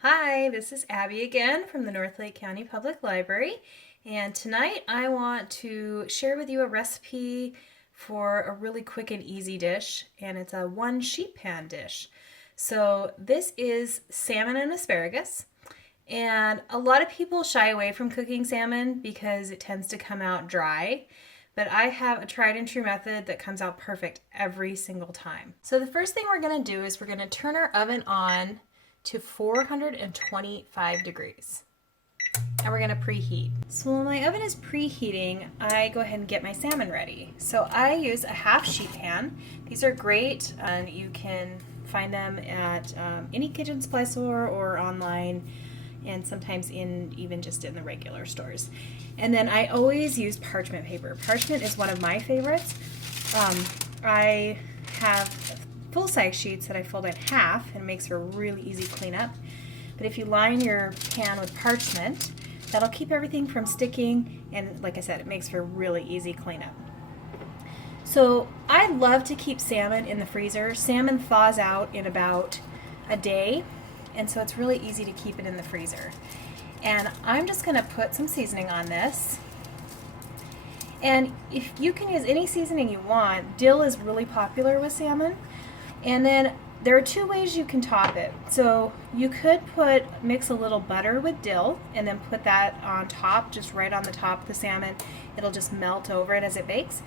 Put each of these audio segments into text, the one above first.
Hi, this is Abby again from the North Lake County Public Library, and tonight I want to share with you a recipe for a really quick and easy dish, and it's a one sheet pan dish. So this is salmon and asparagus, and a lot of people shy away from cooking salmon because it tends to come out dry. But I have a tried and true method that comes out perfect every single time. So the first thing we're gonna do is we're gonna turn our oven on to 425 degrees. And we're gonna preheat. So when my oven is preheating, I go ahead and get my salmon ready. So I use a half sheet pan. These are great, and you can find them at any kitchen supply store or online, and sometimes even just in the regular stores. And then I always use parchment paper. Parchment is one of my favorites. I have full-size sheets that I fold in half, and it makes for a really easy cleanup. But if you line your pan with parchment, that'll keep everything from sticking, and like I said, it makes for a really easy cleanup. So I love to keep salmon in the freezer. Salmon thaws out in about a day, and so it's really easy to keep it in the freezer. And I'm just going to put some seasoning on this. And if you can use any seasoning you want, dill is really popular with salmon. And then there are two ways you can top it. So you could mix a little butter with dill and then put that on top, just right on the top of the salmon. It'll just melt over it as it bakes.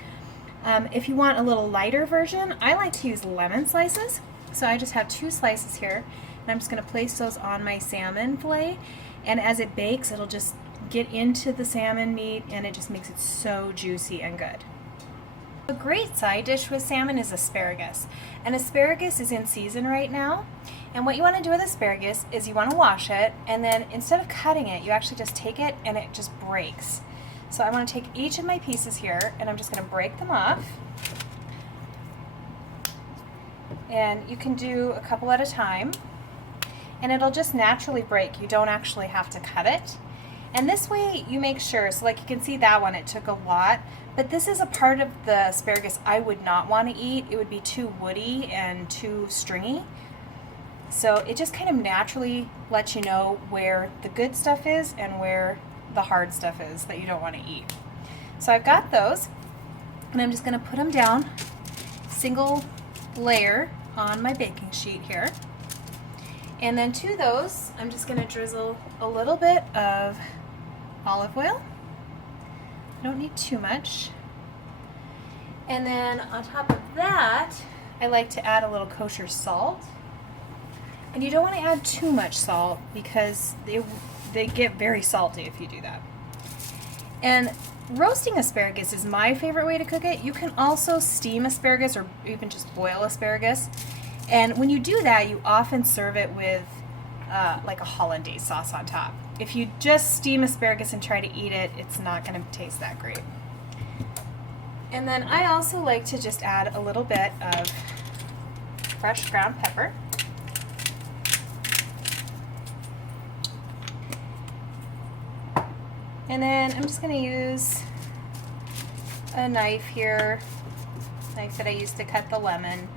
If you want a little lighter version, I like to use lemon slices. So I just have 2 slices here, and I'm just going to place those on my salmon fillet. And as it bakes, it'll just get into the salmon meat, and it just makes it so juicy and good. A great side dish with salmon is asparagus. And asparagus is in season right now. And what you want to do with asparagus is you want to wash it, and then instead of cutting it, you actually just take it and it just breaks. So I want to take each of my pieces here, and I'm just going to break them off. And you can do a couple at a time, and it'll just naturally break. You don't actually have to cut it. And this way you make sure, so like you can see that one, it took a lot, but this is a part of the asparagus I would not want to eat. It would be too woody and too stringy. So it just kind of naturally lets you know where the good stuff is and where the hard stuff is that you don't want to eat. So I've got those, and I'm just going to put them down single layer on my baking sheet here. And then to those, I'm just going to drizzle a little bit of olive oil. I don't need too much. And then on top of that, I like to add a little kosher salt. And you don't want to add too much salt because they get very salty if you do that. And roasting asparagus is my favorite way to cook it. You can also steam asparagus or even just boil asparagus. And when you do that, you often serve it with like a hollandaise sauce on top. If you just steam asparagus and try to eat it, it's not going to taste that great. And then I also like to just add a little bit of fresh ground pepper. And then I'm just going to use a knife here, knife that I used to cut the lemon,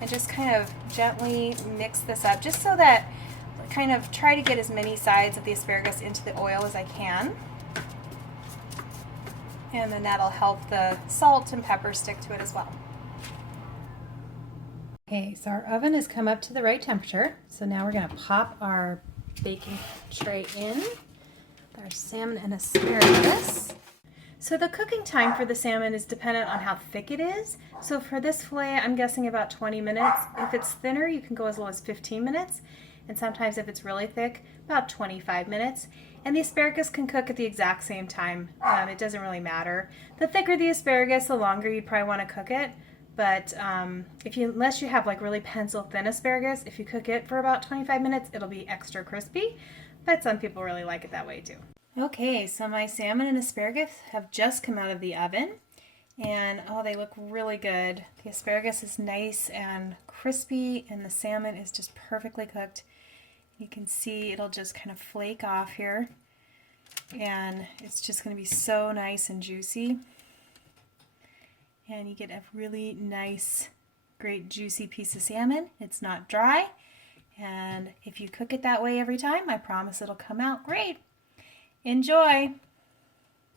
and just kind of gently mix this up just so that kind of try to get as many sides of the asparagus into the oil as I can. And then that'll help the salt and pepper stick to it as well. Okay, so our oven has come up to the right temperature. So now we're going to pop our baking tray in, our salmon and asparagus. So the cooking time for the salmon is dependent on how thick it is. So for this fillet, I'm guessing about 20 minutes. If it's thinner, you can go as low as 15 minutes. And sometimes if it's really thick, about 25 minutes. And the asparagus can cook at the exact same time. It doesn't really matter. The thicker the asparagus, the longer you'd probably want to cook it. But unless you have like really pencil thin asparagus, if you cook it for about 25 minutes, it'll be extra crispy. But some people really like it that way too. Okay, so my salmon and asparagus have just come out of the oven, and oh, they look really good. The asparagus is nice and crispy, and the salmon is just perfectly cooked. You can see it'll just kind of flake off here, and it's just going to be so nice and juicy. And you get a really nice, great juicy piece of salmon. It's not dry, And if you cook it that way every time, I promise it'll come out great. Enjoy!